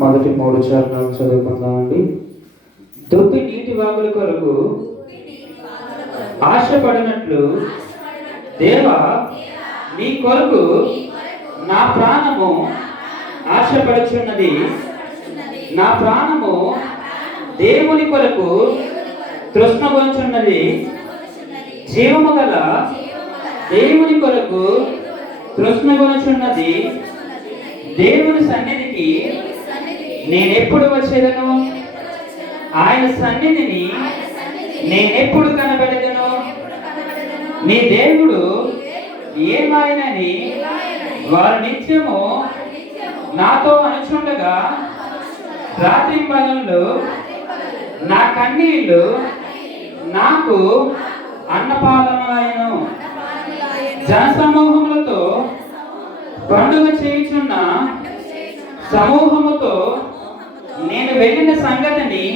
మొదటి 3 చరణాలు చదువుకుందామండి. దుప్పి నీటి వాగుల కొరకు ఆశపడినట్లు దేవా నీ కొరకు నా ప్రాణము ఆశపడుచున్నది. నా ప్రాణము దేవుని కొరకు తృష్ణగొంచున్నది. జీవము గల దేవుని కొరకు తృష్ణగొనుచున్నది. దేవుని సన్నిధికి నేనెప్పుడు వచ్చేదను? ఆయన సన్నిధిని నేనెప్పుడు కనబడేదను? నీ దేవుడు ఏమాయనని వారు నిత్యము నాతో అనుచుండగా రాత్రింబగళ్ళు నా కన్నీళ్లు నాకు అన్నపానములైను. జనసమూహములతో పండుగ చేయుచున్న సమూహముతో నేను వెళ్ళిన సంగతిని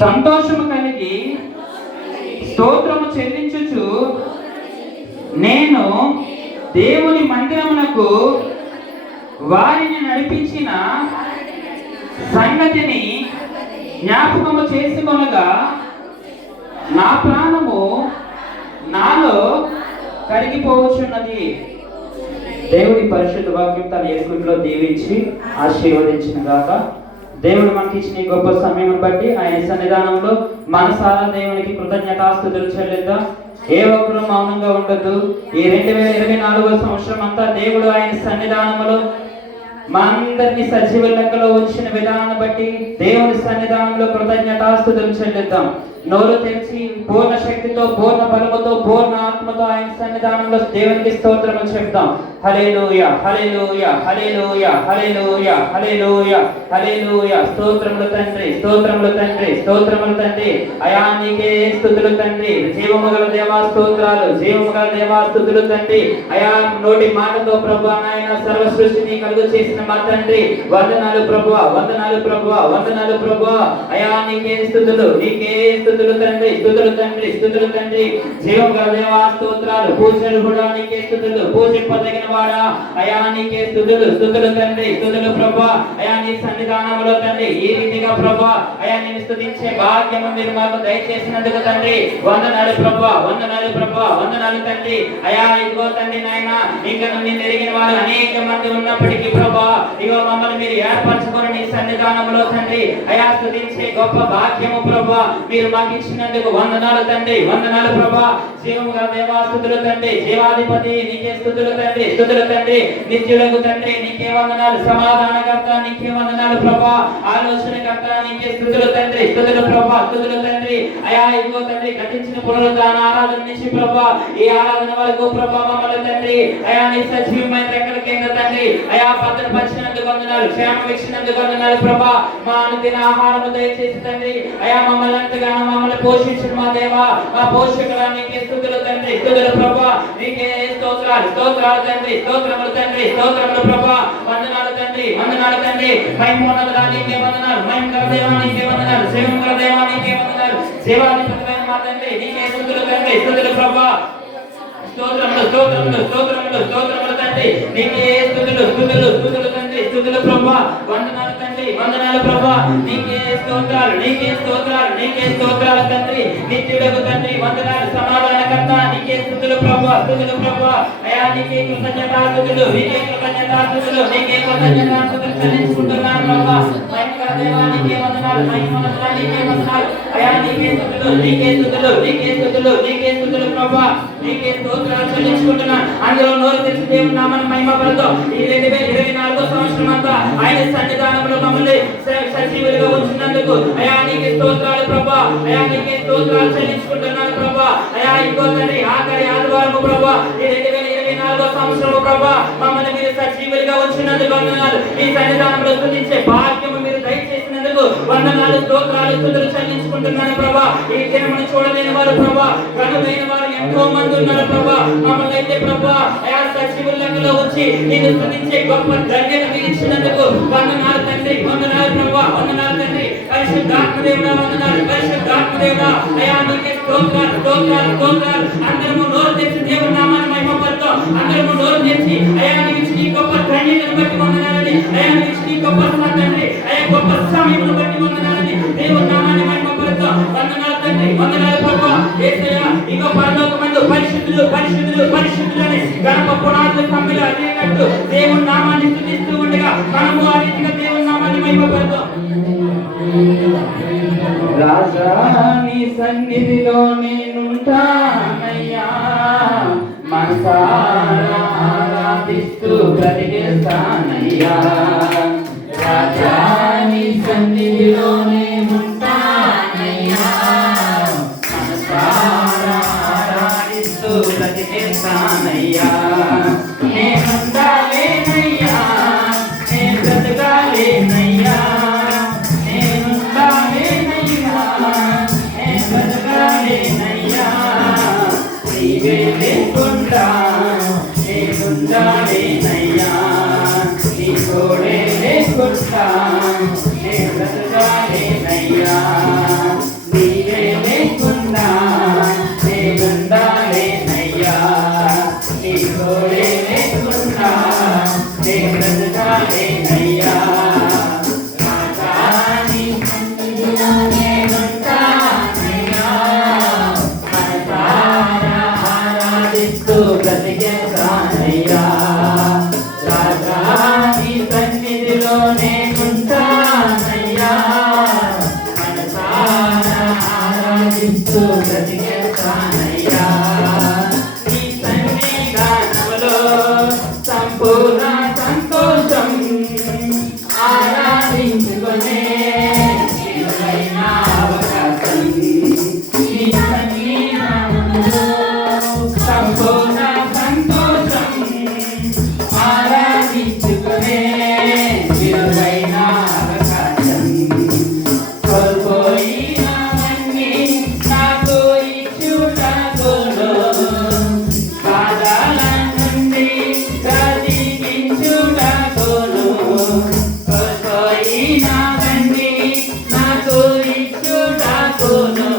సంతోషము కలిగి స్తోత్రము చెల్లించుచు నేను దేవుని మందిరమునకు వారిని నడిపించిన సంగతిని జ్ఞాపకము చేసుకొనగా నా ప్రాణము నాలో కరిగిపోవచ్చున్నది. దేవుడి పరిశుద్ధ వాక్యం తన యేసులో దీవించి ఆశీర్వదించిన గాక. దేవుడు మనకి ఇచ్చిన గొప్ప సమయం బట్టి ఆయన సన్నిధానంలో మనసారా దేవునికి కృతజ్ఞతాస్తుతులు చెల్లిద్దాం. ఏ ఒక్కరు మౌనంగా ఉండద్దు. ఈ 2024వ సంవత్సరం అంతా దేవుడు ఆయన సన్నిధానంలో మనందరినీ సజీవ లెక్కలో ఉంచిన విధానాన్ని బట్టి దేవుని సన్నిధానంలో కృతజ్ఞతాస్తుతులు చెల్లిద్దాం. నోరు తెరిచి పూర్ణ శక్తితో, పూర్ణ బలముతో, పూర్ణ ఆత్మతో ఆయన సన్నిధానంలో దేవునికి స్తోత్రము చెప్తాం. హల్లెలూయా, హల్లెలూయా, హల్లెలూయా, హల్లెలూయా, హల్లెలూయా, హల్లెలూయా. స్తోత్రములు తండ్రి, స్తోత్రములు తండ్రి, స్తోత్రములు తండ్రి. అయా నీకే స్తుతులు తండ్రి. జీవము గల దేవా స్తోత్రాలు, జీవము గల దేవా స్తుతులు తండ్రి. అయా నోటి మాటతో ప్రభువా నాయన సర్వ సృష్టిని కలుగు చేసిన మా తండ్రి వందనాలు ప్రభువా, వందనాలు ప్రభువా, వందనాలు ప్రభువా. అయా నీకే స్తుతులు, నీకే స్తుతులు తండ్రి, స్తుతులు తండ్రి, స్తుతులు తండ్రి. జీవం గల దేవా స్తోత్రాలు. పూజలు కూడా నీకే స్తుతులు, పూజింపదగిన వాడా అయా నీకే స్తుతులు, స్తుతులు తండ్రి, స్తుతులు ప్రభువా. అయా నీ సన్నిధానంలో తండ్రి ఈ రీతిగా ప్రభువా అయా నిన్ను స్తుతించే భాగ్యము మీరు మాకు దయచేసినందుకు తండ్రి వందనాలు ప్రభువా, వందనాలు ప్రభువా, వందనాలు తండ్రి. అయా ఇదిగో తండ్రి నాయన ఇంకా నిన్ను ఎరిగిన వారు అనేక మంది ఉన్నప్పటికీ ప్రభువా ఇగో మమ్మల్ని మీరు ఏర్పరచుకొని నీ సన్నిధానంలో తండ్రి అయా స్తుతించే గొప్ప భాగ్యము ప్రభువా మీరు మాకు ఇచ్చినందుకు వందనాలు తండ్రి, వందనాలు ప్రభువా. జీవము గల దేవా స్తుతులు తండ్రి, జీవాధిపతి నీకే స్తుతులు తండ్రి, స్తుతులు తండ్రి. నిత్యులకు తండ్రి నీకే వందనాలు. సమాధానకర్త నీకే వందనాలు ప్రభువా. ఆలోచనకర్త నీకే స్తుతులు తండ్రి, స్తుతులు ప్రభువా, స్తుతులు తండ్రి. అయా ఇదిగో తండ్రి గతించిన పునరుద్ధాన ఆరాధన నుంచి ప్రభువా ఈ ఆరాధన వరకు ప్రభువా మమ్మల్ని తండ్రి అయా నీ సజీవమైన రెక్కల కింద తండ్రి అయా భద్రపరిచినందుకు వందనాలు, క్షేమం ఇచ్చినందుకు వందనాలు ప్రభువా. మా అనుదిన ఆహారము దయచేసి తండ్రి అయా మమ్మల్ని ఎంతగానో మమ్మల్ని పోషించిన మా దేవా మా పోషకులా నీకే స్తుతులు తండ్రి, స్తుతులు ప్రభువా. నీకే స్తోత్రాలు, స్తోత్రాలు తండ్రి, స్తోత్రములు తండ్రి, స్తోత్రములు ప్రభువా. వందనాలు తండ్రి, వందనాలు తండ్రి. మహిమోన్నతుడా నీకే వందనాలు, మహిమ గల దేవా నీకే వందనాలు, జీవం గల దేవా నీకే వందనాలు. జీవాధిపతివైన మా తండ్రి నీకే స్తుతులు తండ్రి, స్తుతులు ప్రభువా. స్తోత్రములు, స్తోత్రములు, స్తోత్రములు, స్తోత్రములు తండ్రి. నీకే స్తుతులు, స్తుతులు, స్తుతులు తండ్రి, స్తుతులు ప్రభువా. వందనాలు తండ్రి, వందనాలు ప్రభువా. నీకే స్తోత్రాలు, నీకే స్తోత్రాలు, నీకే స్తోత్రాలు తండ్రి. నిత్యుడకు తండ్రి వందనాలు. సమాధానకర్త నీకే స్తుతులు ప్రభువా, స్తుతులు ప్రభువా. అయా నీకే కృతజ్ఞతాస్తుతులు, నీకే కృతజ్ఞతాస్తుతులు, నీకే కృతజ్ఞతాస్తుతులు చెల్లించుకుంటున్నాను ప్రభువా. మహిమ దేవా నీకే వందనాలు, మహిమోన్నతుడా నీకే వందనాలు. అయా నీకే స్తుతులు, నీకే స్తుతులు, నీకే స్తుతులు, నీకే స్తుతులు ప్రభువా. నీకే స్తోత్రాలు చెల్లించుకుంటున్నాను. అందులో నోరు తెరిచి దేవుని నామాన్ని మహిమపరుద్దాం. ఈ 2024వ సంవత్సరం అంతా ఆయన సన్నిధానంలో మమ్మల్ని సజీవులుగా ఉంచినందుకు అయా నీకే స్తోత్రాలు ప్రభువా. అయా నీకే స్తోత్రాలు చెల్లించుకుంటున్నాను ప్రభువా. అయా ఇంకో తండ్రి ఆఖరి ఆదివారము ప్రభువా ఈ 2024వ సంవత్సరము ప్రభువా మమ్మల్ని మీరు సజీవులుగా ఉంచినందుకు వందనాలు. ఈ సన్నిధానంలో స్తుతించే భాగ్యము మీరు దయచేసినందుకు వందనాలు, స్తోత్రాలు, స్తుతులు చెల్లించుకుంటున్నాను ప్రభా. ఈ దినమును చూడలేని వారు ప్రభా, కనులైన వారు ఎంతో మంది ఉన్నారు ప్రభా. మమ్మల్ని అయితే ప్రభా అయా సజీవుల లెక్కలో వచ్చి నిన్ను స్తుతించే గొప్ప ధన్యత మీరు ఇచ్చినందుకు వందనాలు తండ్రి, వందనాలు ప్రభా, వందనాలు తండ్రి. పరిశుద్ధాత్మదేవుడా వందనాలు, పరిశుద్ధాత్మదేవుడా అయా నీకే స్తోత్రాలు, స్తోత్రాలు, స్తోత్రాలు. అందరము నోరు తెచ్చి దేవుని నామాన్ని మహిమపరుద్దాం. అందరము నోరు తెచ్చి అయా నీకు నీ గొప్ప ధన్యతను బట్టి వందనాలని, అయా నీకు నీ గొప్ప మహిమపడతాం. రాజా నీ సన్నిధిలో నేనుంటానయ్యా, మనసారా ఆరాధిస్తూ బ్రతికేస్తానయ్యా. రాజా నీ సన్నిధిలో నేనుంటానయ్యా, మనసారా ఆరాధిస్తూ బ్రతికేస్తానయ్యా. నేనుండాలేనయ్యా, నే బ్రతకాలేనయ్యా, నేనుండాలేనయ్యా, నే బ్రతకాలేనయ్యా. నీవే లేకుండా నేనుండాలేనయ్యా, నీ తోడే లేకుండా నే బ్రతకాలేనయ్యా. నీవే లేకుండా నేనుండాలేనయ్యా, నీ తోడే లేకుండా నే బ్రతకాలేనయ్యా. రాజా నీ సన్నిధిలో నేనుంటానయ్యా, మనసారా ఆరాధిస్తూ బ్రతికేస్తానయ్యా. రాజా నీ సన్నిధిలో నేనుంటానయ్యా, మనసారా ఆరాధిస్తూ బ్రతికేస్తానయ్యా. నీ సన్నిధానములో సంపూర్ణ సంతోషం ఆరాధించుకొనే విలువైన అవకాశం. నీ సన్నిధానములో సంపూర్ణ సంతోషం ఆరాధించుకొనే విలువైన అవకాశం. కోల్పోయినవన్నీ నాకు ఇచ్చుటకును, బాధల నుండి బ్రతికించుటకును. కోల్పోయినవన్నీ నాకు ఇచ్చుటకును,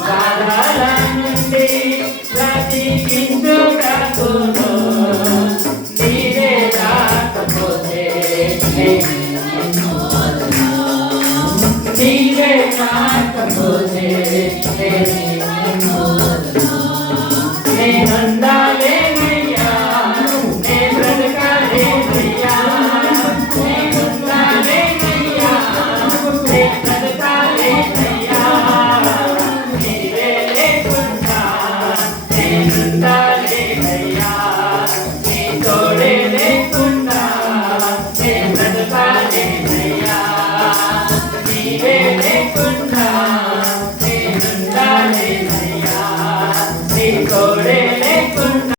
బాధల నుండి బ్రతికించుటకును. నీవే రాకపోతే నీవే రాకపోతే నేనుండాలేనయ్యా, నే బ్రతకాలేనయ్యా, నేనుండాలేనయ్యా, నే బ్రతకాలేనయ్యా. నీవే లేకుండా నేనుండాలేనయ్యా, నీ తోడే లేకుండా నే బ్రతకాలేనయ్యా. నీవే లేకుండా నేనుండాలేనయ్యా, నీ తోడే